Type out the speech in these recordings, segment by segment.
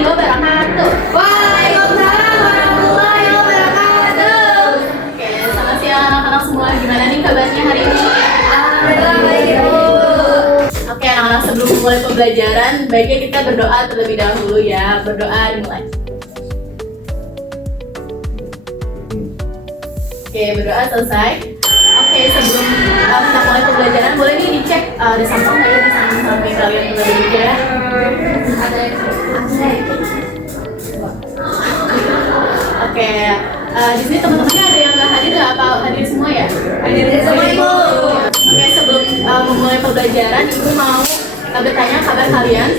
wabarakatuh. Waalaikumsalam warahmatullahi wabarakatuh. Oke, selamat siang anak-anak semua. Gimana nih kabarnya hari ini? Alhamdulillah baik Ibu. Oke, anak-anak, sebelum memulai pembelajaran, baiknya kita berdoa terlebih dahulu ya. Berdoa dimulai. Oke, berdoa selesai. Oke, sebelum kita mulai pembelajaran, boleh nih dicek ada sampah nggak ya di samping kalian yang ada juga ya? Ada. Oke, di sini teman-temannya ada yang nggak hadir nggak? Apa hadir semua ya? Hadir semua, Ibu. Oke, sebelum memulai pembelajaran, Ibu mau bertanya kabar kalian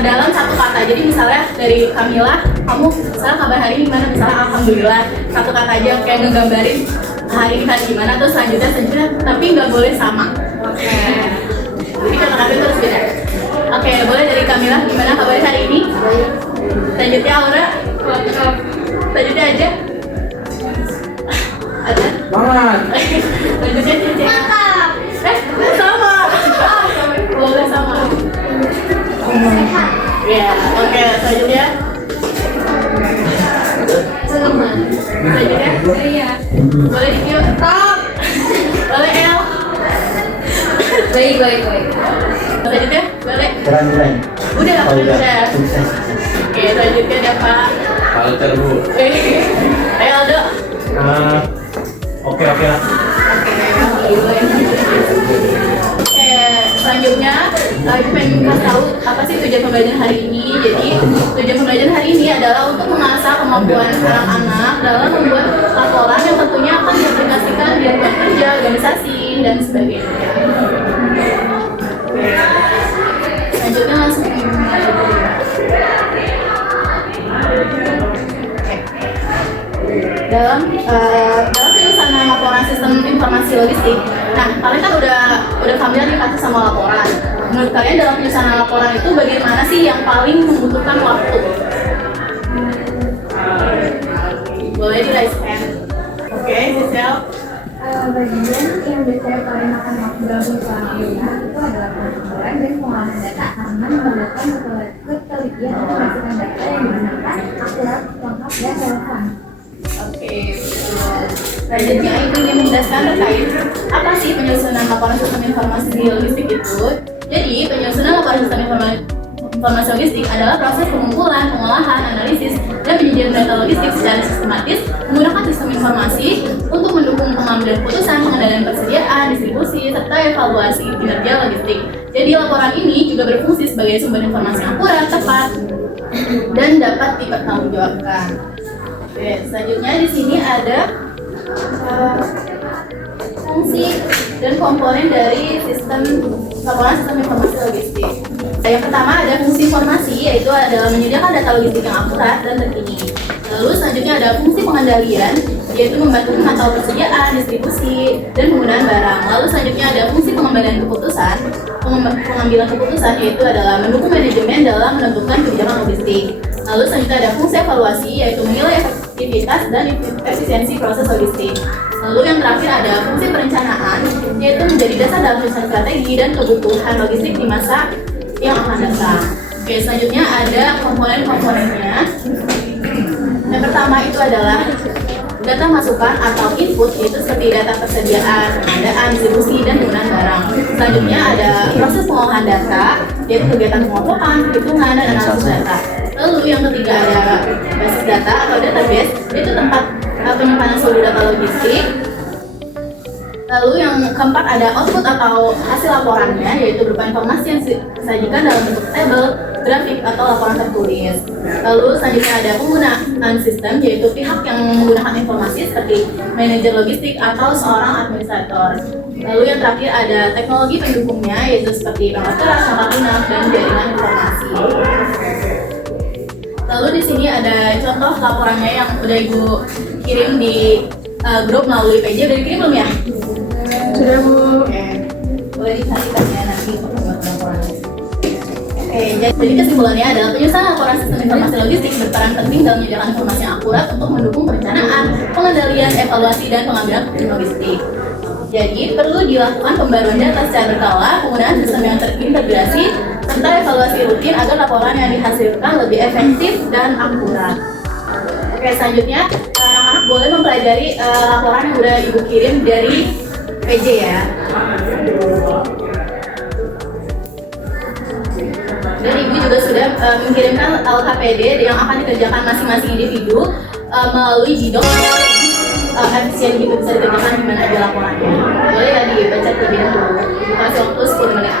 dalam satu kata. Jadi misalnya dari Kamila, kamu misalnya kabar hari ini gimana? Misalnya alhamdulillah, satu kata aja kayak ngegambarin hari ini gimana, terus selanjutnya, tapi nggak boleh sama. Oke. Jadi kata-kata itu harus beda. Oke, boleh dari Kamila, gimana kabar hari ini? Selanjutnya Aura. Selanjutnya aja. Ada? Semangat. Selanjutnya Cici. Mantap. Sama. Boleh sama. Ya, oke. Selanjutnya. Selamat. Selanjutnya. Iya. Boleh Q. Top. Boleh L. Baik. Selanjutnya. Boleh. Keren. Udah, Oh, udah. sukses. Oke, selanjutnya ada Pak. Culture, Bu. Ayo Aldo. Oke lah. Oke, selanjutnya Ibu pengen kasih tahu apa sih tujuan pembelajaran hari ini. Jadi tujuan pembelajaran hari ini adalah untuk mengasah kemampuan anak-anak dalam membuat laporan yang tentunya akan diaplikasikan di lingkungan kerja, organisasi, dan sebagainya. Selanjutnya langsung mulai. Dalam penyusunan laporan sistem informasi logistik. Nah, kalian kan udah familiar nih pasti sama laporan. Menurut kalian dalam penyusunan laporan itu bagaimana sih yang paling membutuhkan waktu? Boleh di raise hand. Oke, Giselle. Bagian yang biasanya paling makan waktu dalam penyusunan laporan itu adalah pengumpulan dan pengolahan data karena memerlukan ketelitian untuk memastikan data yang digunakan akurat, lengkap, dan relevan. Oke, selanjutnya Ibu ingin menjelaskan terkait apa sih penyusunan laporan sistem informasi logistik itu. Jadi, penyusunan laporan sistem informasi logistik adalah proses pengumpulan, pengolahan, analisis, dan penyajian data logistik secara sistematis menggunakan sistem informasi untuk mendukung pengambilan keputusan, pengendalian persediaan, distribusi, serta evaluasi kinerja logistik. Jadi, laporan ini juga berfungsi sebagai sumber informasi yang akurat, tepat, dan dapat dipertanggungjawabkan. Oke, selanjutnya di sini ada fungsi dan komponen dari laporan sistem informasi logistik. Yang pertama ada fungsi informasi, yaitu adalah menyediakan data logistik yang akurat dan terkini. Lalu selanjutnya ada fungsi pengendalian, yaitu membantu memantau persediaan, distribusi, dan penggunaan barang. Lalu selanjutnya ada fungsi pengambilan keputusan, yaitu adalah mendukung manajemen dalam menentukan kebijakan logistik. Lalu selanjutnya ada fungsi evaluasi, yaitu menilai efektivitas dan efisiensi proses logistik. Lalu yang terakhir ada fungsi perencanaan, yaitu menjadi dasar dalam penyusunan strategi dan kebutuhan logistik di masa yang akan datang. Oke, selanjutnya ada komponen-komponennya. Yang pertama itu adalah data masukan atau input, yaitu seperti data persediaan, pengadaan, distribusi, dan penggunaan barang. Selanjutnya ada proses pengolahan data, yaitu kegiatan pengelompokan, perhitungan, dan analisis data. Lalu yang ketiga ada basis data atau database, yaitu tempat penyimpanan seluruh data logistik. Lalu yang keempat ada output atau hasil laporannya, yaitu berupa informasi yang disajikan dalam bentuk tabel, grafik, atau laporan tertulis. Lalu selanjutnya ada penggunaan sistem, yaitu pihak yang menggunakan informasi seperti manajer logistik atau seorang administrator. Lalu yang terakhir ada teknologi pendukungnya, yaitu seperti perangkat keras, perangkat lunak, dan jaringan informasi. Lalu di sini ada contoh laporannya yang udah Ibu kirim di grup melalui PJ. Udah dikirim belum ya? Sudah, Bu. Oke, boleh dicarikan ya nanti untuk membuat laporan. Oke, jadi kesimpulannya adalah penyusunan laporan sistem informasi logistik berperan penting dalam menyediakan informasi yang akurat untuk mendukung perencanaan, pengendalian, evaluasi, dan pengambilan keputusan logistik. Jadi perlu dilakukan pembaruan data secara berkala, penggunaan sistem yang terintegrasi, serta evaluasi rutin agar laporan yang dihasilkan lebih efektif dan akurat. Oke, selanjutnya anak-anak boleh mempelajari laporan yang udah ibu kirim dari PJ ya. Dan ibu juga sudah mengirimkan LKPD yang akan dikerjakan masing-masing individu melalui Jidok. Efisien gitu bisa dikerjakan di mana aja laporannya. Boleh ya dibaca terlebih dahulu. Ibu kasih waktu 10 menit.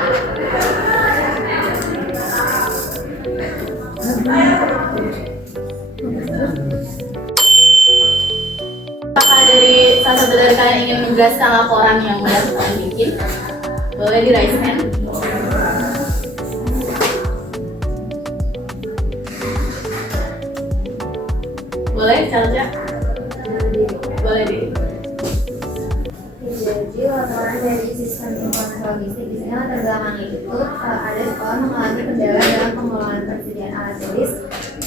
Apakah dari salah satu dari kalian ingin menjelaskan laporan yang udah kalian bikin? Boleh di raise hand. Boleh, Calja? Boleh di. Jadi laporan dari sistem informasi logistik di sini latar belakangnya itu ada sekolah mengalami kendala dalam pengelolaan persediaan alat tulis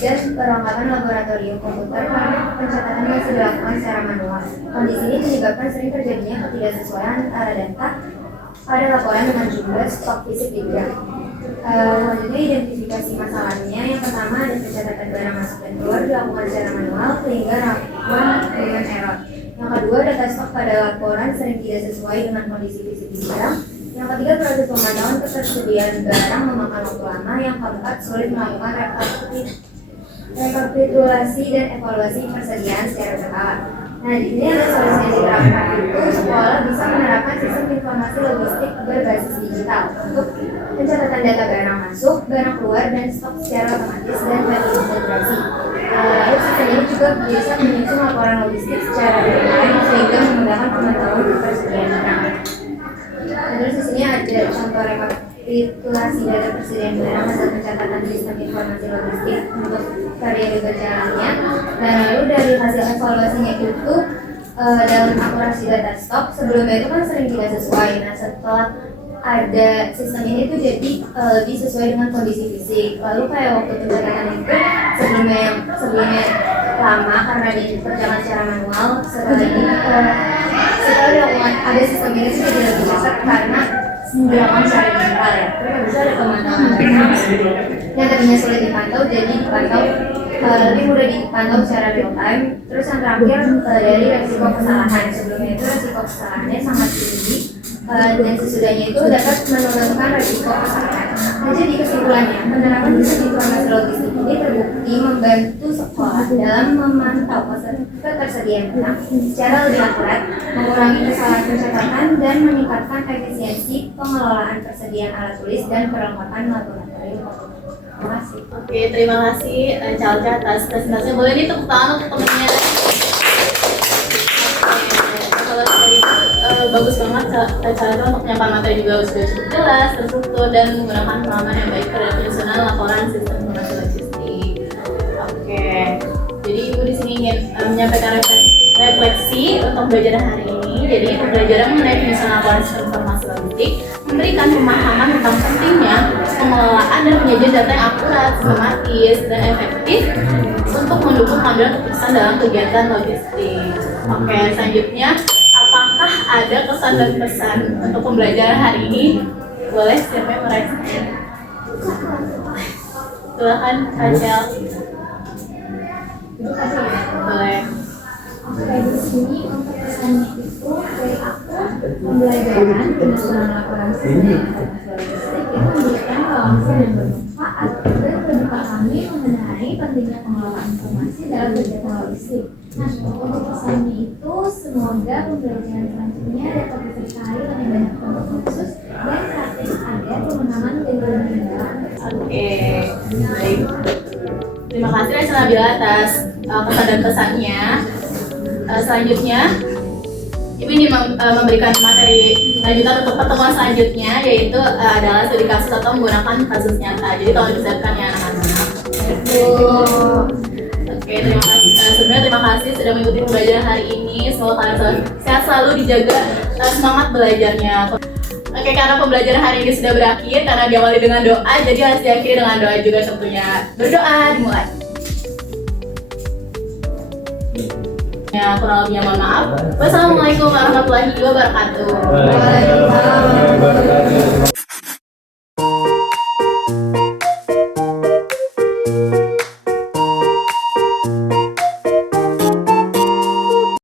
dan perlengkapan laboratorium komputer karena pencatatan masih dilakukan secara manual. Kondisi ini menyebabkan sering terjadinya ketidaksesuaian antara data pada laporan dengan jumlah stok fisik di gudang. Selanjutnya identifikasi masalahnya. Yang pertama ada pencatatan barang masuk dan keluar dilakukan secara manual sehingga rawan dengan error. Yang kedua, data stok pada laporan sering tidak sesuai dengan kondisi fisik di gudang. Yang ketiga, proses pemantauan ketersediaan barang memakan waktu lama. Yang keempat, sulit melakukan rekapitulasi dan evaluasi persediaan secara berkala. Nah, di sini ada solusi yang diterapkan itu sekolah bisa menerapkan sistem informasi logistik berbasis digital untuk pencatatan data barang masuk, barang keluar, dan stok secara otomatis dan terintegrasi. Lalu sistem ini juga bisa menyusun laporan logistik secara real-time sehingga memudahkan pemantauan ketersediaan barang. Terus di sini ada contoh rekapitulasi data persediaan barang hasil pencatatan sistem informasi logistik untuk periode berjalannya. Dan lalu dari hasil evaluasinya itu dalam akurasi data stok sebelumnya itu kan sering tidak sesuai. Nah, setelah ada sistem ini tuh jadi lebih sesuai dengan kondisi fisik. Lalu kayak waktu pencatatan itu sebelumnya lama karena dikerjakan secara manual. Setelah dilakukan ada sistem ini sih jadi lebih cepat karena dilakukan secara digital ya. Terus bisa ada pemantauan yang tadinya sulit dipantau jadi dipantau lebih mudah dipantau secara real time. Terus yang terakhir dari resiko kesalahan. Sebelumnya itu resiko kesalahannya sangat tinggi dan sesudahnya itu dapat menurunkan resiko kesalahan. Nah, jadi kesimpulannya, penerapan sistem informasi logistik ini terbukti membantu sekolah dalam memantau ketersediaan barang secara lebih akurat, mengurangi kesalahan pencatatan dan meningkatkan efisiensi pengelolaan persediaan alat tulis dan perlengkapan laboratorium. Terima kasih. Oke, terima kasih Calca atas presentasinya. Boleh nih tepuk tangan untuk temennya. Kalau seperti itu bagus banget Calca untuk penyampaian materi juga sudah cukup jelas, terstruktur dan menggunakan pengalaman yang baik pada penyusunan laporan sistem informasi logistik. Oke, jadi ibu di sini ingin menyampaikan refleksi untuk pembelajaran hari ini. Jadi pembelajaran mengenai penyusunan laporan sistem informasi logistik memberikan pemahaman tentang pentingnya pengelolaan dan penyajian data yang akurat, sistematis, dan efektif untuk mendukung pengambilan keputusan dalam kegiatan logistik. Oke, selanjutnya, apakah ada kesan dan pesan untuk pembelajaran hari ini? Boleh siapa yang merespon? Silakan, Rachel. Boleh. Oke, di sini untuk pesannya itu dari aku, pembelajaran penyusunan laporan sistem logistik itu memberikan wawasan yang bermanfaat dan memahami mengenai pentingnya pengelolaan informasi dalam kegiatan logistik. Nah, untuk pesannya itu semoga pembelajaran selanjutnya dapat disertai dengan banyak contoh khusus dan praktis agar pemahaman menjadi lebih indah. Oke, baik. Terima kasih Rachel Nabila atas kesan dan pesannya. Selanjutnya, Ibu ingin memberikan materi lanjutan untuk pertemuan selanjutnya, yaitu adalah studi kasus atau menggunakan kasus nyata. Jadi tolong disiapkan ya anak-anak. Oke, terima kasih. Sebenarnya terima kasih sudah mengikuti pembelajaran hari ini. Semoga kalian sehat selalu, dijaga semangat belajarnya. Oke, karena pembelajaran hari ini sudah berakhir, karena diawali dengan doa, jadi harus diakhiri dengan doa juga tentunya. Berdoa, dimulai. Ya, kurang lebihnya mohon maaf. Wassalamualaikum warahmatullahi wabarakatuh. Waalaikumsalam.